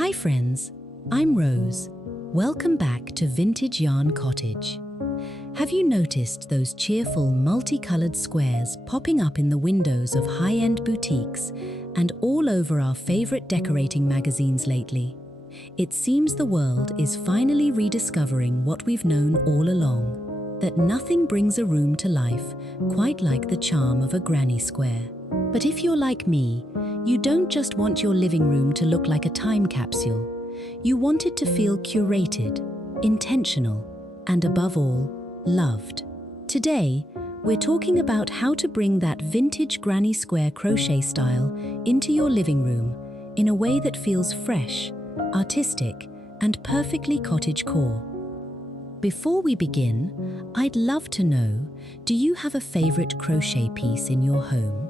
Hi friends, I'm Rose. Welcome back to Vintage Yarn Cottage. Have you noticed those cheerful multicolored squares popping up in the windows of high-end boutiques and all over our favorite decorating magazines lately? It seems the world is finally rediscovering what we've known all along, that nothing brings a room to life quite like the charm of a granny square. But if you're like me, you don't just want your living room to look like a time capsule. You want it to feel curated, intentional, and above all, loved. Today, we're talking about how to bring that vintage granny square crochet style into your living room in a way that feels fresh, artistic, and perfectly cottagecore. Before we begin, I'd love to know, do you have a favorite crochet piece in your home?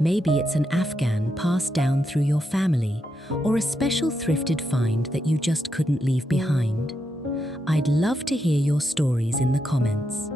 Maybe it's an Afghan passed down through your family, or a special thrifted find that you just couldn't leave behind. I'd love to hear your stories in the comments.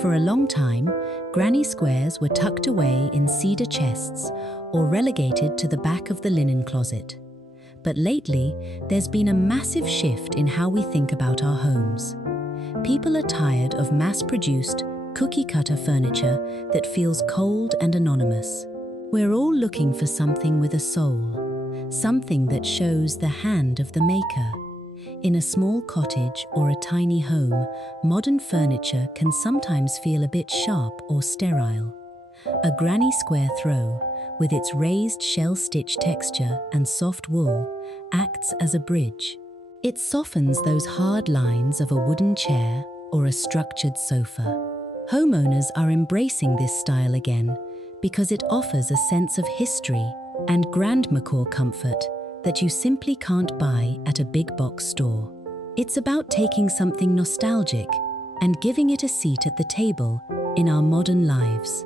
For a long time, granny squares were tucked away in cedar chests or relegated to the back of the linen closet. But lately, there's been a massive shift in how we think about our homes. People are tired of mass-produced, cookie-cutter furniture that feels cold and anonymous. We're all looking for something with a soul, something that shows the hand of the maker. In a small cottage or a tiny home, modern furniture can sometimes feel a bit sharp or sterile. A granny square throw, with its raised shell-stitch texture and soft wool, acts as a bridge. It softens those hard lines of a wooden chair or a structured sofa. Homeowners are embracing this style again because it offers a sense of history and grandma-core comfort that you simply can't buy at a big box store. It's about taking something nostalgic and giving it a seat at the table in our modern lives.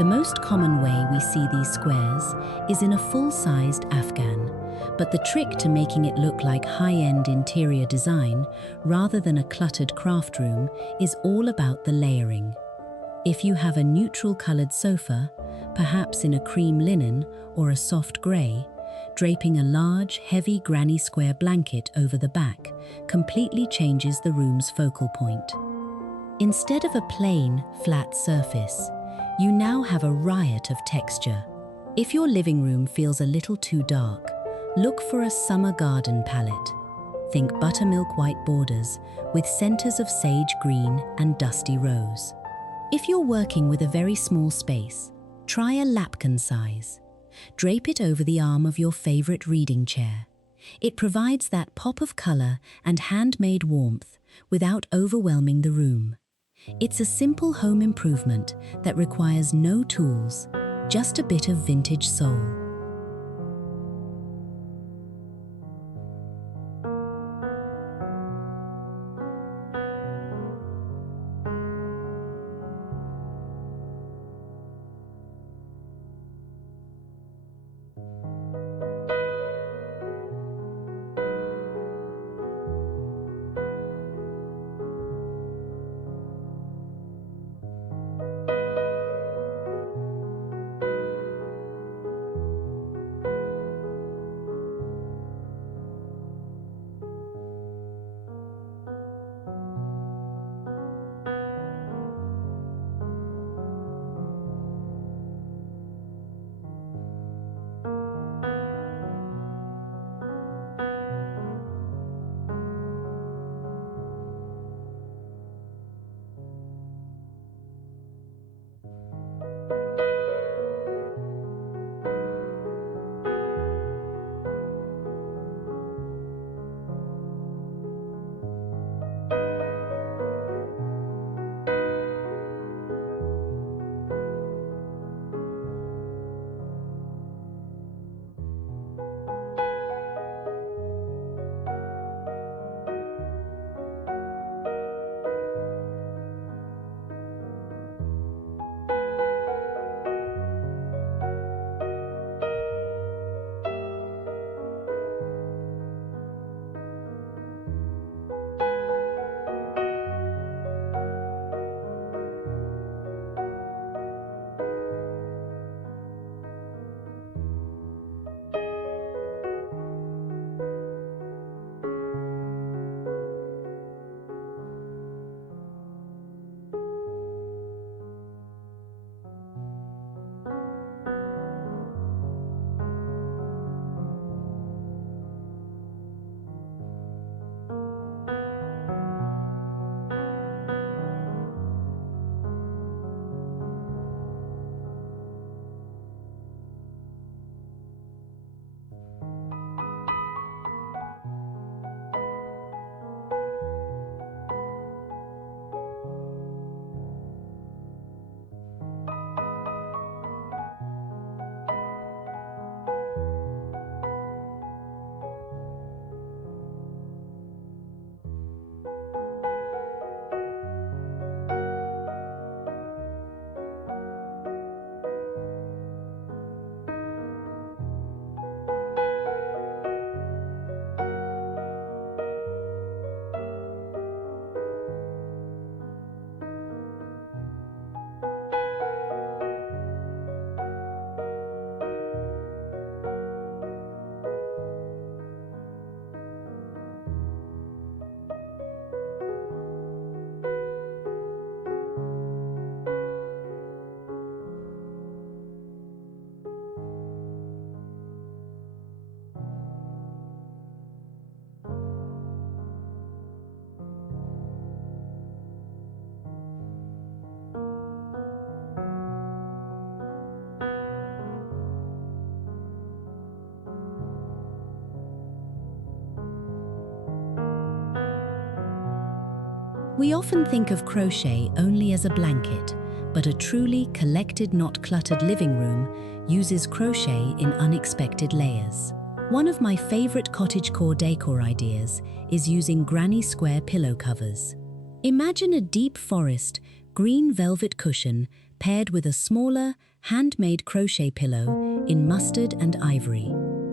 The most common way we see these squares is in a full-sized Afghan, but the trick to making it look like high-end interior design rather than a cluttered craft room is all about the layering. If you have a neutral-colored sofa, perhaps in a cream linen or a soft grey, draping a large, heavy granny square blanket over the back completely changes the room's focal point. Instead of a plain, flat surface, you now have a riot of texture. If your living room feels a little too dark, look for a summer garden palette. Think buttermilk white borders with centers of sage green and dusty rose. If you're working with a very small space, try a lapkin size. Drape it over the arm of your favorite reading chair. It provides that pop of color and handmade warmth without overwhelming the room. It's a simple home improvement that requires no tools, just a bit of vintage soul. We often think of crochet only as a blanket, but a truly collected, not cluttered living room uses crochet in unexpected layers. One of my favorite cottagecore decor ideas is using granny square pillow covers. Imagine a deep forest, green velvet cushion paired with a smaller, handmade crochet pillow in mustard and ivory.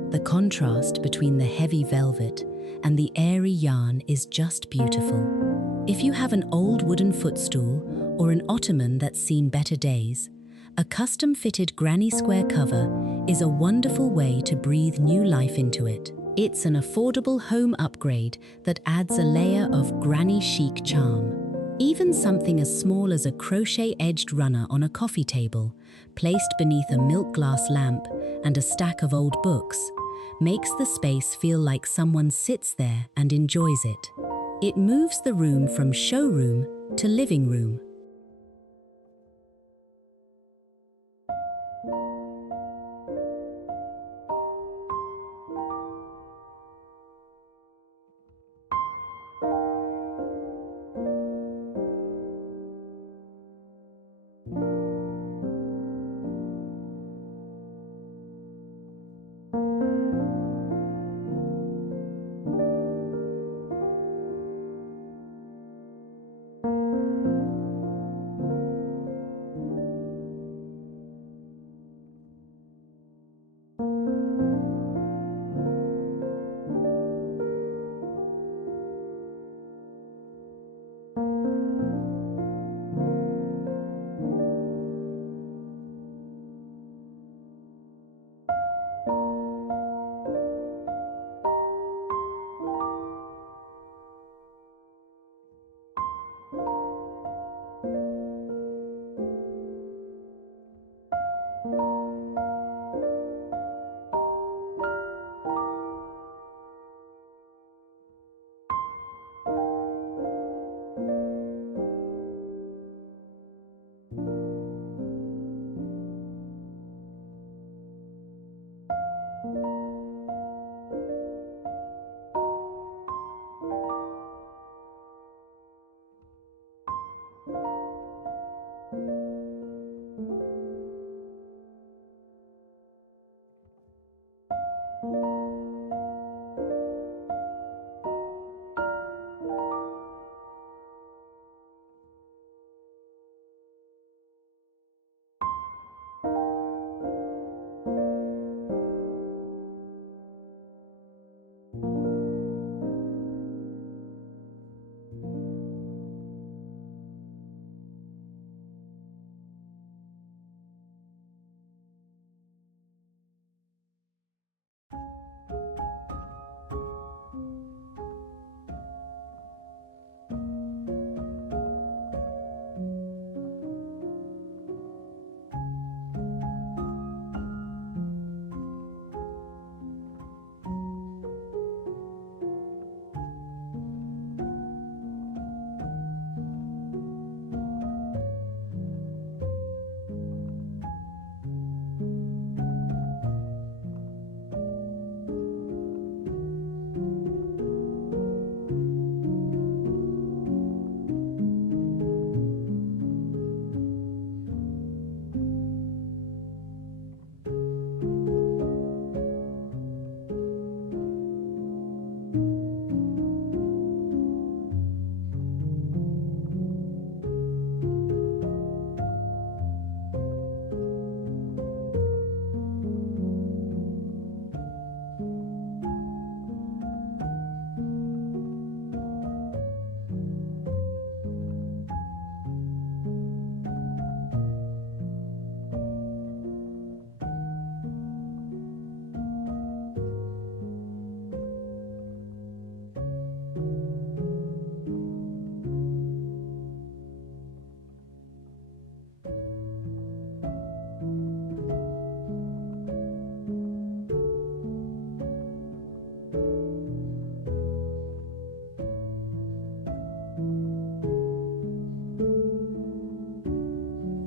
The contrast between the heavy velvet and the airy yarn is just beautiful. If you have an old wooden footstool or an ottoman that's seen better days, a custom-fitted granny square cover is a wonderful way to breathe new life into it. It's an affordable home upgrade that adds a layer of granny chic charm. Even something as small as a crochet-edged runner on a coffee table, placed beneath a milk glass lamp and a stack of old books, makes the space feel like someone sits there and enjoys it. It moves the room from showroom to living room.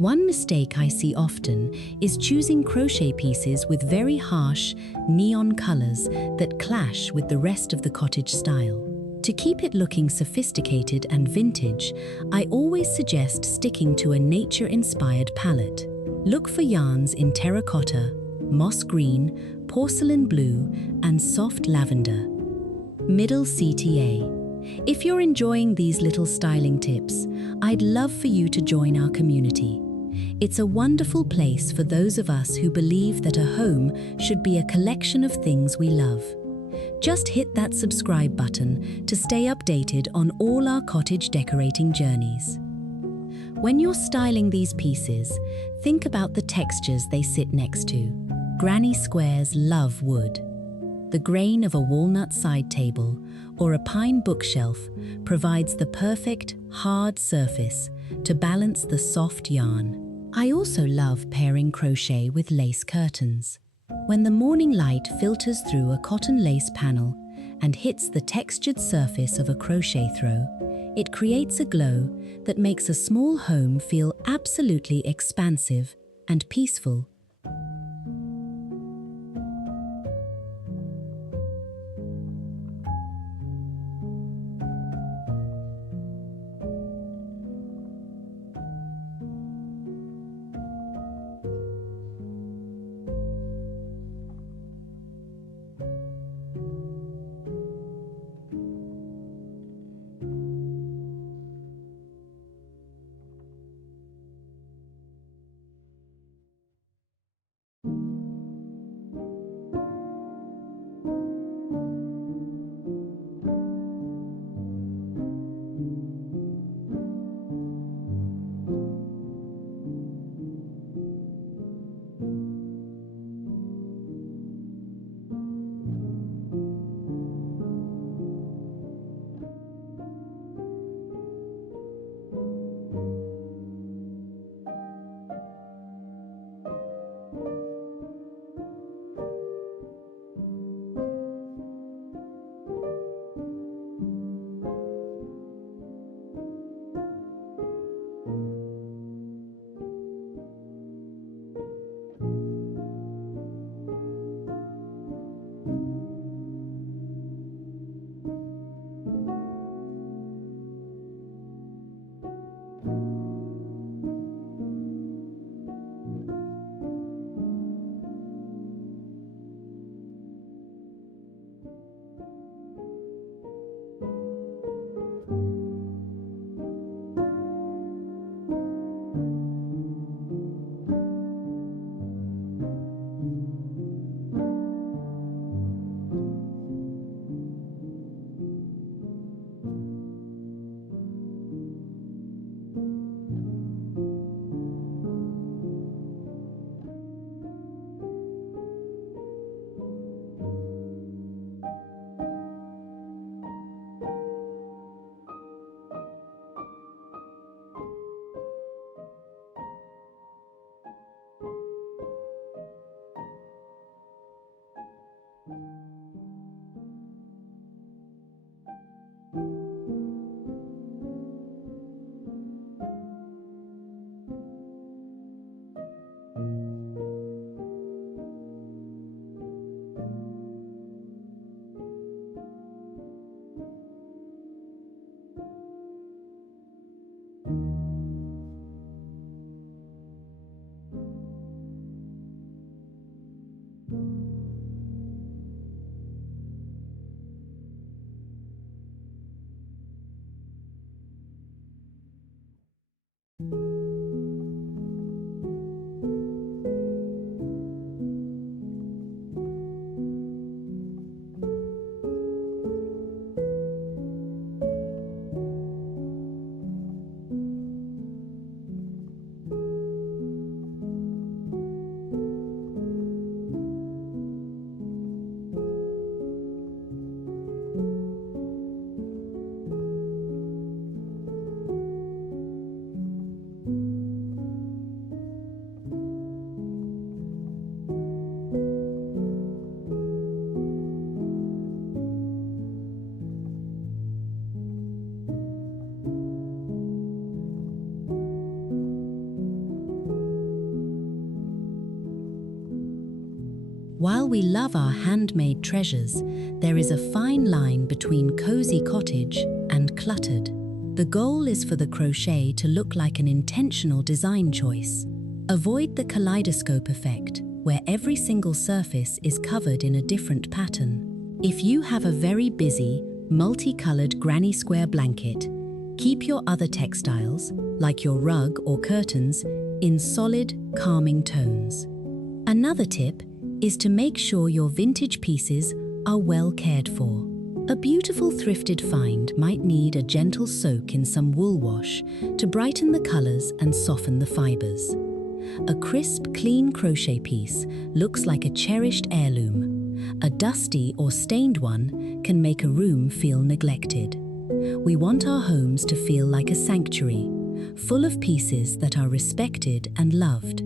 One mistake I see often is choosing crochet pieces with very harsh, neon colors that clash with the rest of the cottage style. To keep it looking sophisticated and vintage, I always suggest sticking to a nature-inspired palette. Look for yarns in terracotta, moss green, porcelain blue, and soft lavender. Middle CTA. If you're enjoying these little styling tips, I'd love for you to join our community. It's a wonderful place for those of us who believe that a home should be a collection of things we love. Just hit that subscribe button to stay updated on all our cottage decorating journeys. When you're styling these pieces, think about the textures they sit next to. Granny squares love wood. The grain of a walnut side table, or a pine bookshelf provides the perfect, hard surface to balance the soft yarn. I also love pairing crochet with lace curtains. When the morning light filters through a cotton lace panel and hits the textured surface of a crochet throw, it creates a glow that makes a small home feel absolutely expansive and peaceful. While we love our handmade treasures, there is a fine line between cozy cottage and cluttered. The goal is for the crochet to look like an intentional design choice. Avoid the kaleidoscope effect, where every single surface is covered in a different pattern. If you have a very busy, multicolored granny square blanket, keep your other textiles, like your rug or curtains, in solid, calming tones. Another tip is to make sure your vintage pieces are well cared for. A beautiful thrifted find might need a gentle soak in some wool wash to brighten the colors and soften the fibers. A crisp, clean crochet piece looks like a cherished heirloom. A dusty or stained one can make a room feel neglected. We want our homes to feel like a sanctuary, full of pieces that are respected and loved.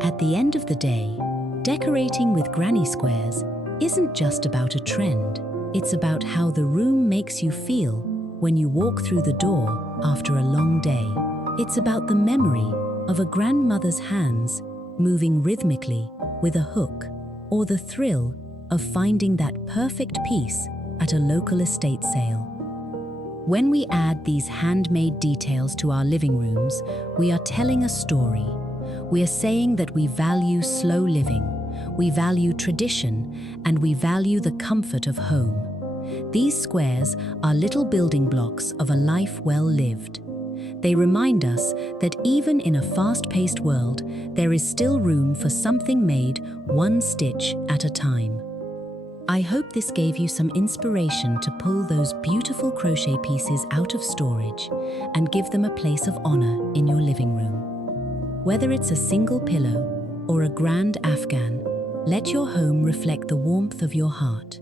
At the end of the day, decorating with granny squares isn't just about a trend. It's about how the room makes you feel when you walk through the door after a long day. It's about the memory of a grandmother's hands moving rhythmically with a hook, or the thrill of finding that perfect piece at a local estate sale. When we add these handmade details to our living rooms, we are telling a story. We are saying that we value slow living, we value tradition, and we value the comfort of home. These squares are little building blocks of a life well lived. They remind us that even in a fast-paced world, there is still room for something made one stitch at a time. I hope this gave you some inspiration to pull those beautiful crochet pieces out of storage and give them a place of honor in your living room. Whether it's a single pillow or a grand Afghan, let your home reflect the warmth of your heart.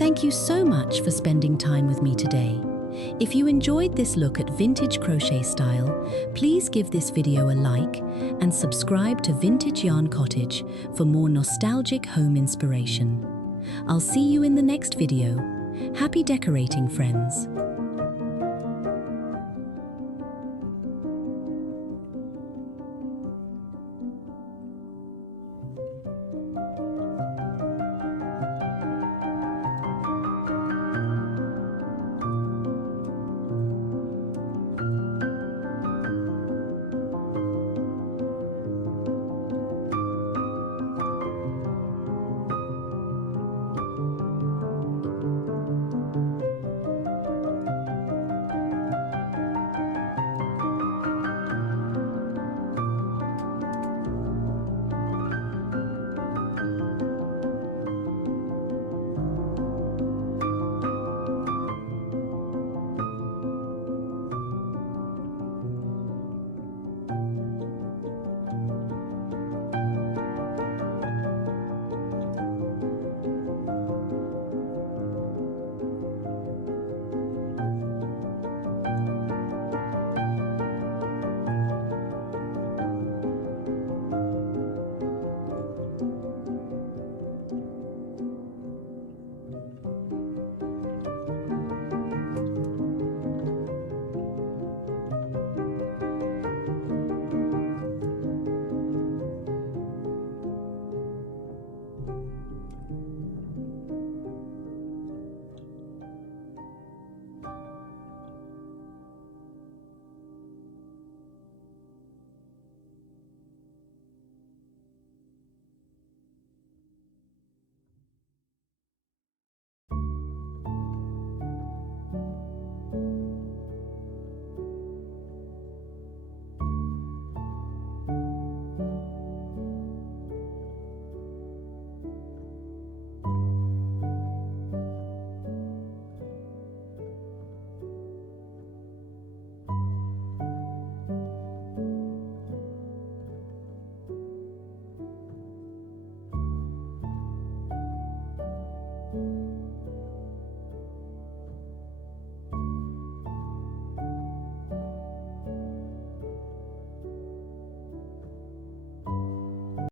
Thank you so much for spending time with me today. If you enjoyed this look at vintage crochet style, please give this video a like and subscribe to Vintage Yarn Cottage for more nostalgic home inspiration. I'll see you in the next video. Happy decorating, friends!